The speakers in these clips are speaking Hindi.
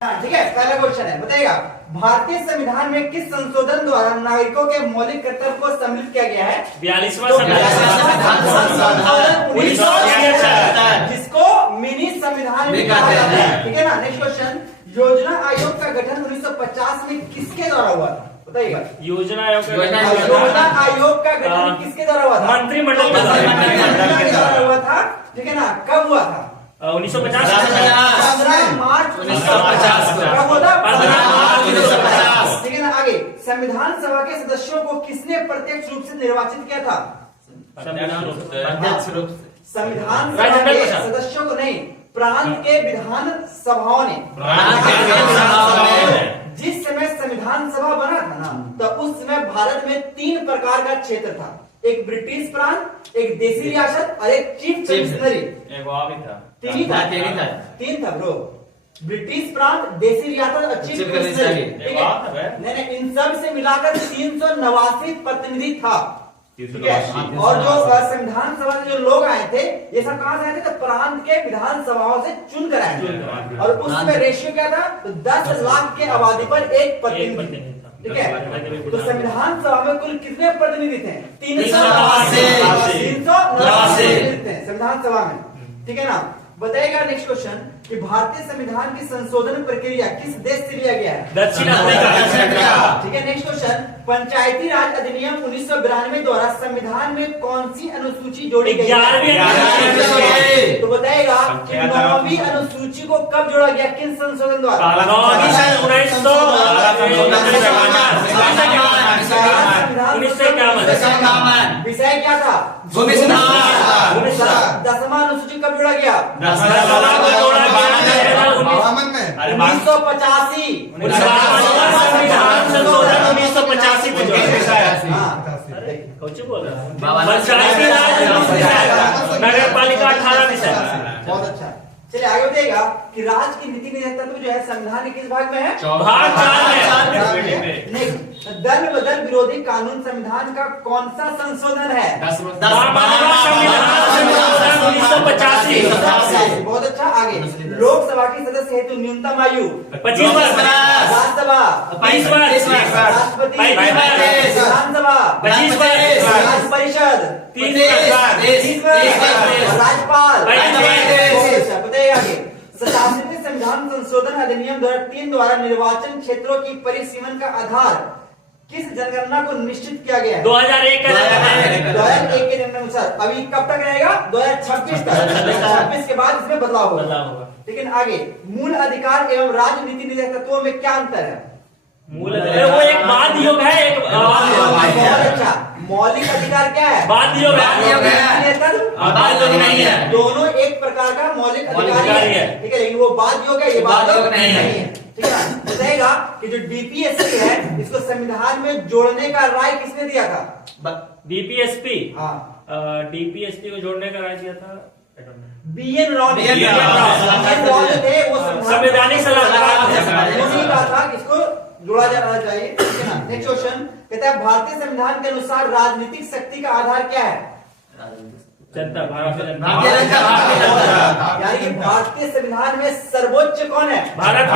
ठीक है, पहला क्वेश्चन है, बताइएगा भारतीय संविधान में किस संशोधन द्वारा नागरिकों के मौलिक कर्तव्य को सम्मिलित किया गया है? 42वां संविधान जिसको मिनी संविधान भी कहा जाता है। ठीक है ना। नेक्स्ट क्वेश्चन, योजना आयोग का गठन 1950 में किसके द्वारा हुआ था? बताइएगा। योजना आयोग का गठन किसके द्वारा हुआ था? मंत्रिमंडल के द्वारा हुआ था। ठीक है ना। कब हुआ था? 1950 15 मार्च 1950। कब हुआ था? 15 मार्च 1950। ठीक है ना। आगे, संविधान सभा के सदस्यों को किसने प्रत्यक्ष रूप से निर्वाचित किया था? संविधान सभा के सदस्यों को नहीं, प्रांत के विधान सभाओं ने। जिस समय संविधान सभा बना था ना, तो उस समय भारत में 3 प्रकार का क्षेत्र था। एक ब्रिटिश प्रांत, एक देसी रियासत और एक चीफ कमिश्नरी। तीन था ब्रो। ब्रिटिश प्रांत, देसी रियासत और चीफ कमिश्नरी। नहीं, इन सब से मिलाकर 389 प्रतिनिधि था। ठीक है। और जो संविधान सभा से जो लोग आए थे, ये सब कहां से आए थे? तो प्रांत के विधान सभाओं से चुन कर आए थे। और उसमें रेशियो क्या था? तो 10 लाख के आबादी पर एक प्रतिनिधि। ठीक है। तो संविधान सभा में कुल कितने प्रतिनिधि थे? 389 थे संविधान सभा में। ठीक है ना। बताइएगा नेक्स्ट क्वेश्चन कि भारतीय संविधान की संशोधन प्रक्रिया किस देश से लिया गया है? दक्षिण अफ्रीका। ठीक है। नेक्स्ट क्वेश्चन, पंचायती राज अधिनियम 1992 द्वारा संविधान में कौन सी अनुसूची जोड़ी गई? 11वीं अनुसूची। तो बताइएगा कि 9वीं अनुसूची को कब जोड़ा गया, किन संशोधन द्वारा? 9वीं 1951। विषय क्या था? 10वां अनुसूची कब जोड़ा गया? 1985। 1985 में नगर पालिका 18 विषय। बहुत अच्छा। चलिए आगे बताइएगा कि राज्य की नीति निर्धारण जो है संविधान के किस भाग में है? भाग 4 में। दल बदल विरोधी कानून संविधान का कौन सा संशोधन है? 10वां संविधान 1985। बहुत अच्छा। आगे, लोकसभा की सदस्य हेतु न्यूनतम आयु 25 वर्ष। राज्यसभा 20 वर्ष। राष्ट्रपति विधानसभा 25 वर्ष। राज्य परिषद 30 वर्ष। राज्यपाल। अच्छा, बताइएगा कि शासकीय संविधान संशोधन अधिनियम 2003 द्वारा निर्वाचन क्षेत्रों की परिसीमन का आधार किस जनगणना को निश्चित किया गया है? 2001 के जनगणना अनुसार। अभी कब तक रहेगा? 2026 तक। 26 के बाद इसमें बदलाव होगा। लेकिन आगे, मूल अधिकार एवं राजनीति निर्धारक तत्वों में क्या अंतर है? मूल वो एक बाद योग है, एक बहुत अच्छा। मौलिक अधिकार क्या है? बाद योग है। नहीं है। दोनों एक प्रकार का मौलिक अधिकार है। ठीक है, लेकिन वो बाद योग है, ये बाद योग नहीं है। ठीक है। बताएगा कि जो डीपीएसपी है, इसको संविधान में जोड़ने का राय किसने दिया था? डीपीएसपी। हाँ, डीपीएसपी को जोड़ने का राय दिया था बीएन रॉ ने। थे वो संवैधानिक सलाहकार कहा था कि इसको जोड़ा जाना चाहिए। ठीक है ना। नेक्स्ट क्वेश्चन कहता है भारतीय संविधान के अनुसार राजनीतिक शक्ति का आधार क्या है? जनता, यानी कि भारतीय संविधान में सर्वोच्च कौन है? भारत।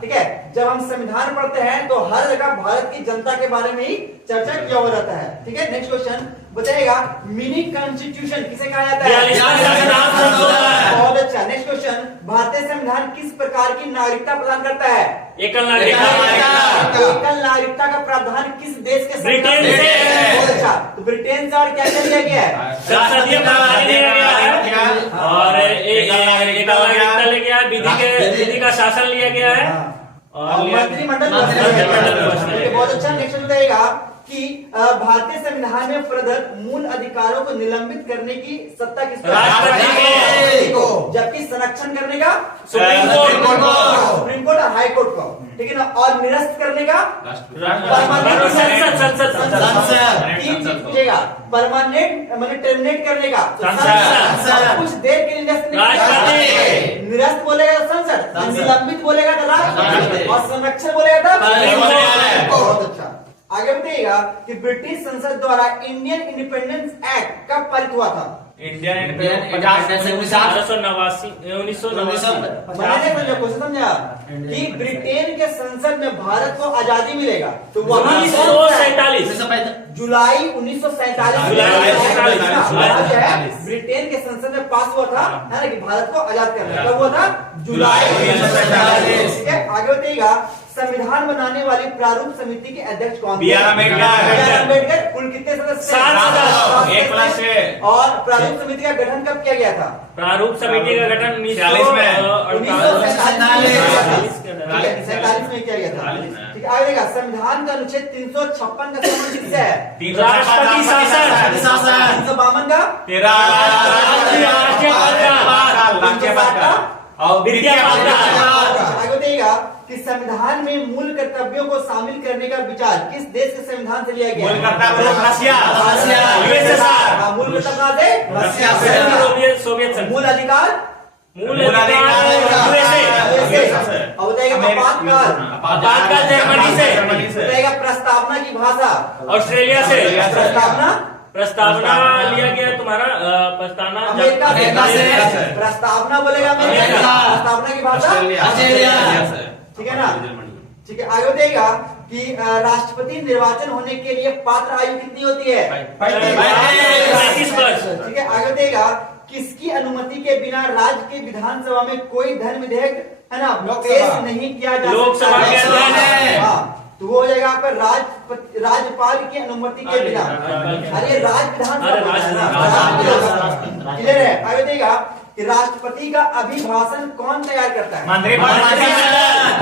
ठीक है। जब हम संविधान पढ़ते हैं तो हर जगह भारत की जनता के बारे में ही चर्चा किया हुआ रहता है। ठीक है। नेक्स्ट क्वेश्चन बताइएगा मिनी कॉन्स्टिट्यूशन किसे कहा जाता है? बहुत अच्छा। नेक्स्ट क्वेश्चन, भारतीय संविधान किस प्रकार की नागरिकता प्रदान करता है? एकल नागरिकता। एकल नागरिकता का प्रावधान किस देश के? ब्रिटेन से। बहुत अच्छा। तो ब्रिटेन से और क्या क्या लिया गया है? संसदीय प्रणाली लिया गया है और एकल नागरिकता ले गया है, विधि का शासन लिया गया है और मंत्रिमंडल। बहुत अच्छा। नेक्स्ट बताइएगा कि भारतीय संविधान में प्रदत्त मूल अधिकारों को निलंबित करने की सत्ता किसको? राष्ट्रपति को। जबकि संरक्षण करने का सुप्रीम कोर्ट और हाई कोर्ट को। ठीक है ना। और निरस्त करने का संसद। तीन चीज पूछेगा, परमानेंट मतलब टर्मिनेट करने का कुछ देर के लिए निरस्त बोलेगा तो संसद, निलंबित बोलेगा तो राष्ट्रपति और संरक्षण बोलेगा तब। बहुत अच्छा। आगे बताइएगा कि ब्रिटिश संसद द्वारा इंडियन इंडिपेंडेंस एक्ट कब पारित हुआ था? इंडियन इंडिपेंडेंस से 1989 क्वेश्चन समझा कि ब्रिटेन के संसद में भारत को आजादी मिलेगा तो वहां 1947 जुलाई 1947 ब्रिटेन के संसद में पास हुआ था है ना कि भारत को आजाद करना कब हुआ था जुलाई 1947। ठीक है, आगे बताइएगा संविधान बनाने वाली प्रारूप समिति के अध्यक्ष कौन थे? B R Ambedkar. कुल कितने सदस्य? 7 और प्रारूप समिति का गठन कब किया गया था? प्रारूप समिति का गठन 1947 में किया गया था। ठीक है, आगे देखा संविधान का अनुच्छेद 356 का संबंध किससे है? राष्ट्रपति शासन 352 का और विद्यापाल का। आगे बताइएगा कि संविधान में मूल कर्तव्यों को शामिल करने का विचार किस देश के संविधान से लिया गया? मूल कर्तव्य रशिया मूल कर्तव्य रशिया। सोवियत संघ। मूल अधिकार यूएसए। अब बताइएगा आपातकाल जर्मनी से। बताइएगा प्रस्तावना की भाषा ऑस्ट्रेलिया से। प्रस्तावना लिया गया तुम्हारा प्रस्तावना अमेरिका से। प्रस्तावना बोलेगा अमेरिका। प्रस्तावना की भाषा ठीक है ना। ठीक है, आगे बताइएगा कि राष्ट्रपति निर्वाचन होने के लिए पात्र आयु कितनी होती है? 35 वर्ष। ठीक है, आगे बताइएगा किसकी अनुमति के बिना राज्य के विधानसभा में कोई धन विधेयक है ना पेश नहीं किया जा लोकसभा के अध्यक्ष। हाँ, तो वो हो जाएगा आपका राज्यपाल की अनुमति के बिना। अरे क्लियर है। आगे देखिएगा कि राष्ट्रपति का अभिभाषण कौन तैयार करता है? मंत्रिमंडल।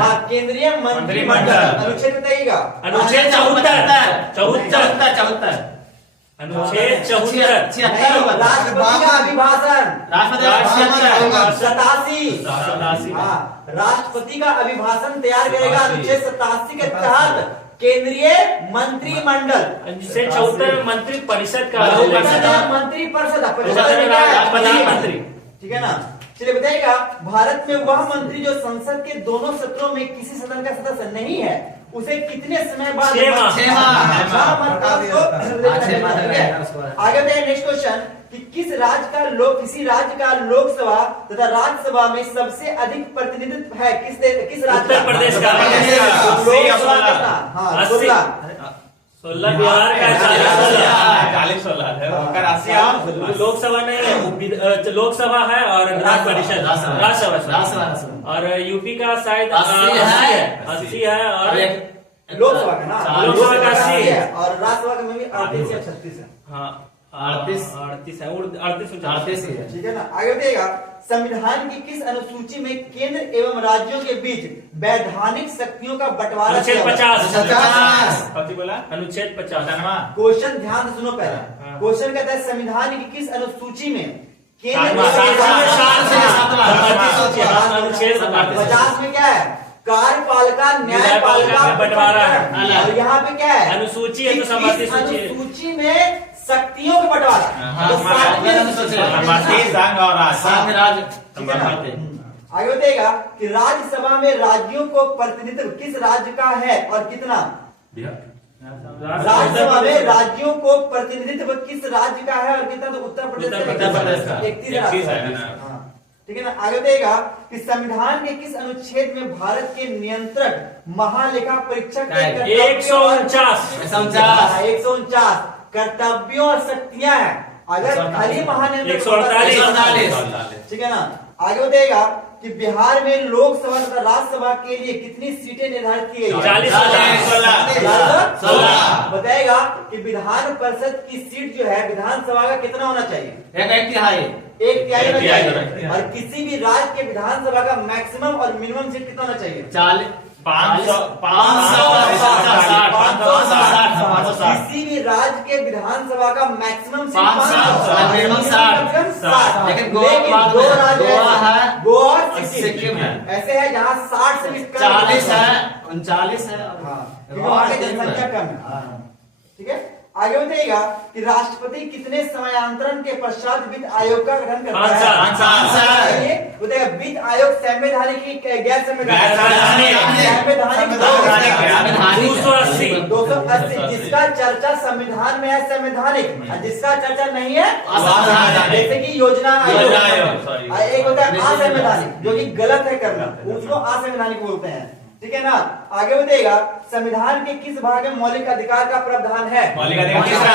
हाँ, केंद्रीय मंत्रिमंडल। अनुच्छेद बताइएगा। अनुच्छेद 74। अनुच्छेद 74। राष्ट्रपति का अभिभाषण 87। हाँ, राष्ट्रपति का अभिभाषण तैयार करेगा अनुच्छेद 87 के तहत केंद्रीय मंत्रिमंडल। अनुच्छेद 74 मंत्री परिषद का मंत्री परिषद प्रधानमंत्री। ठीक है ना। चलिए बताइएगा भारत में वह मंत्री जो संसद के दोनों सत्रों में किसी सदन का सदस्य नहीं है उसे कितने समय बाद? 6 माह। आगे बताइए नेक्स्ट क्वेश्चन कि किसी राज्य का लोकसभा तथा राज्यसभा में सबसे अधिक प्रतिनिधित्व है किस राज्य? उत्तर प्रदेश का। 16 बिहार का 40 लोकसभा है और विधान परिषद राज्यसभा और यूपी का शायद 80 है और लोकसभा का ना लोकसभा का 80 है और राज्यसभा का में भी 38 या 36 है। हाँ 38 है। ठीक है ना। आगे देखिएगा संविधान की किस अनुसूची में केंद्र एवं राज्यों के बीच वैधानिक शक्तियों का बंटवारा? अनुच्छेद 50। अनुच्छेद 50। क्वेश्चन ध्यान से सुनो पहले। क्वेश्चन कहता है संविधान की किस अनुसूची में केंद्र अनुच्छेद 50 में क्या है? कार्यपालिका न्यायपालिका बंटवारा है। और यहाँ पे क्या है? अनुसूची है तो समवर्ती सूची है। अनुसूची में शक्तियों का बंटवारा। आगे बताइएगा कि राज्यसभा में राज्यों को प्रतिनिधित्व किस राज्य का है और कितना? राज्यसभा में राज्यों को प्रतिनिधित्व किस राज्य का है और कितना? तो उत्तर प्रदेश का 31 है। ठीक है ना। आगे बताइएगा कि संविधान के किस अनुच्छेद में भारत के नियंत्रक महालेखा परीक्षक 149 कर्तव्यों और शक्तियां हैं। अगर खाली महानियंत्रक 148। ठीक है ना। आगे बताइएगा कि बिहार में लोकसभा तथा राज्यसभा के लिए कितनी सीटें निर्धारित की गई? 16। बताएगा कि विधान परिषद की सीट जो है विधानसभा का कितना होना चाहिए? 1 तिहाई होना चाहिए। और किसी भी राज्य के विधानसभा का मैक्सिमम और मिनिमम सीट कितना होना चाहिए? 560। किसी भी राज्य के विधानसभा का मैक्सिमम सीट 560। लेकिन दो राज्य है, गोवा और सिक्किम है। ऐसे है जहाँ 60 से भी कम 40 है, 39 है। हाँ, क्योंकि वहाँ की जनसंख्या कम है। ठीक है। आगे बताइएगा कि राष्ट्रपति कितने समयांतरण के पश्चात वित्त आयोग का गठन करता है? 5 साल। चलिए बताइएगा, वित्त आयोग संवैधानिक की गैर संवैधानिक? संवैधानिक 280, जिसका चर्चा संविधान में है संवैधानिक, और जिसका चर्चा नहीं है जैसे कि योजना आयोग। एक होता है असंवैधानिक, जो कि गलत है करना, उसको असंवैधानिक बोलते हैं, ठीक है ना। आगे बताइएगा, संविधान के किस भाग में मौलिक अधिकार का प्रावधान है? तीसरा,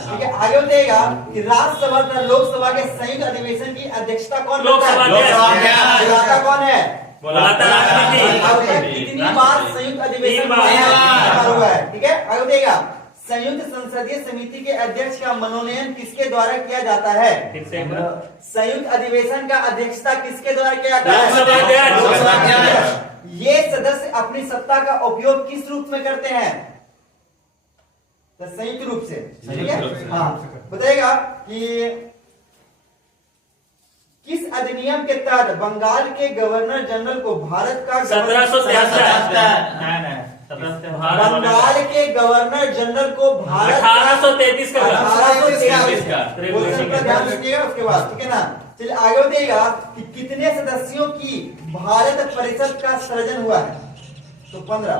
ठीक है। आगे बताइएगा कि राज्यसभा तथा लोकसभा के संयुक्त अधिवेशन की अध्यक्षता कौन करता है? बुलाता कौन है? कितनी बार संयुक्त अधिवेशन हुआ है? ठीक है। आगे बताइएगा, संयुक्त संसदीय समिति के अध्यक्ष का मनोनयन किसके द्वारा किया जाता है? संयुक्त अधिवेशन का अध्यक्षता किसके द्वारा किया जाता है? ये सदस्य अपनी सत्ता का उपयोग किस रूप में करते हैं? तो संयुक्त रूप से, ठीक है। हाँ, बताइएगा कि किस अधिनियम के तहत बंगाल के गवर्नर जनरल को भारत का 1773 बंगाल के गवर्नर जनरल को भारत 1833 का 1833 का ध्यान रखिएगा उसके बाद, ठीक है ना। चलिए आगे बताइएगा कि कितने सदस्यों की भारत परिषद का सृजन हुआ है? तो 15।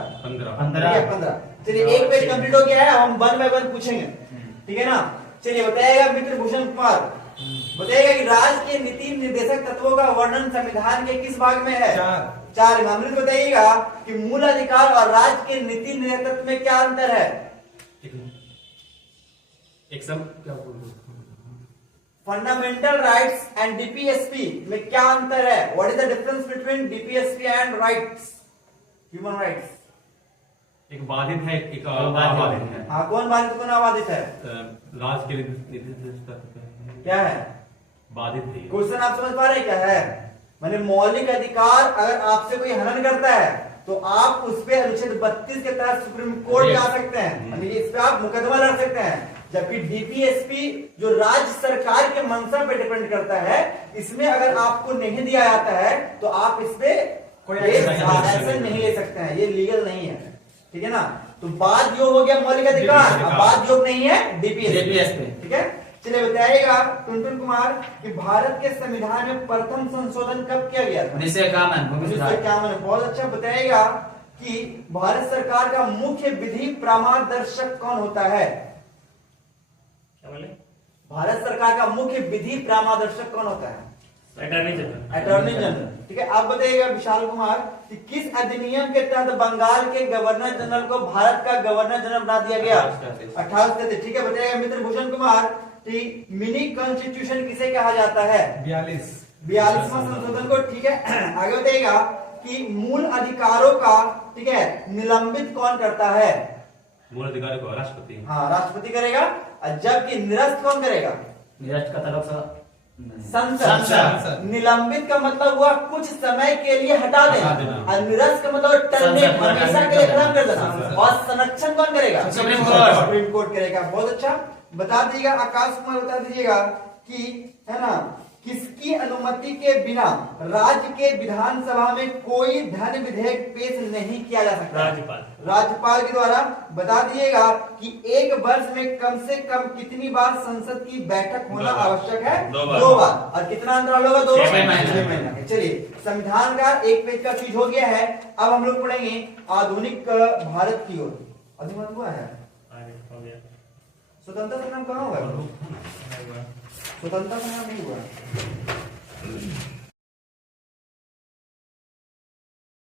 चलिए एक पेज कंप्लीट हो गया है, हम 1 बाय 1 पूछेंगे, ठीक है ना। चलिए बताइएगा मित्र भूषण कुमार, बताइएगा कि राज्य के नीति निर्देशक तत्वों का वर्णन संविधान के किस भाग में है? 4 में। अमृत बताइएगा कि मूल अधिकार और राज्य के नीति निर्देशक तत्व में क्या अंतर है? फंडामेंटल राइट्स एंड डीपीएसपी में क्या अंतर है? What is the difference between DPSP and rights, human rights? एक बाधित है, एक अबाधित है। हाँ, कौन बाधित कौन अबाधित है? राज के लिए क्या है? बाधित है। क्वेश्चन आप समझ पा रहे हैं क्या है? माने मौलिक अधिकार अगर आपसे कोई हनन करता है तो आप उस पे अनुच्छेद 32 के तहत सुप्रीम कोर्ट जा सकते हैं, यानी इस पे आप मुकदमा लड़ सकते हैं। जबकि डीपीएसपी जो राज्य सरकार के मंशा पे डिपेंड करता है, इसमें अगर आपको नहीं दिया जाता है तो आप इस पे कोई एक्शन नहीं ले सकते हैं, ये लीगल नहीं है, ठीक है ना। तो बात योग हो गया मौलिक अधिकार, बात योग नहीं है डीपीएसपी, ठीक है। चलिए बताइएगा टुनटुन कुमार कि भारत के संविधान में प्रथम संशोधन कब किया गया था? 1951। बहुत अच्छा। बताइएगा कि भारत सरकार का मुख्य विधि परामर्शक कौन होता है? क्या बोले? भारत सरकार का मुख्य विधि परामर्शक कौन होता है? अटॉर्नी जनरल, ठीक है। आप बताइएगा विशाल कुमार कि किस अधिनियम के तहत बंगाल के गवर्नर जनरल को भारत का गवर्नर जनरल बना दिया गया? 1833, ठीक है। बताइएगा मित्र भूषण कुमार कि मिनी कॉन्स्टिट्यूशन किसे कहा जाता है? 42वां संशोधन को, ठीक है। आगे बताइएगा कि मूल अधिकारों का, ठीक है, निलंबित कौन करता है? मूल अधिकारों को राष्ट्रपति। हाँ, राष्ट्रपति करेगा। और जबकि निरस्त कौन करेगा? निरस्त का तलब संसद। निलंबित का मतलब हुआ कुछ समय के लिए हटा देना, और निरस्त का मतलब टर्मिनेट, हमेशा के लिए खत्म कर देना। और संरक्षण कौन करेगा? सुप्रीम कोर्ट करेगा। बहुत अच्छा। बता दीजिएगा आकाश कुमार, बता दीजिएगा कि, है ना, किसकी अनुमति के बिना राज्य के विधानसभा में कोई धन विधेयक पेश नहीं किया जा सकता? राज्यपाल के द्वारा। बता दीजिएगा कि एक वर्ष में कम से कम कितनी बार संसद की बैठक होना आवश्यक है? 2 बार। और कितना अंतराल होगा? 2 महीना। चलिए, संविधान का एक पेज का चीज हो गया है। अब हम लोग पढ़ेंगे आधुनिक भारत की ओर। आधुनिक हुआ है? स्वतंत्रता संग्राम कहाँ हुआ? स्वतंत्रता संग्राम नहीं हुआ।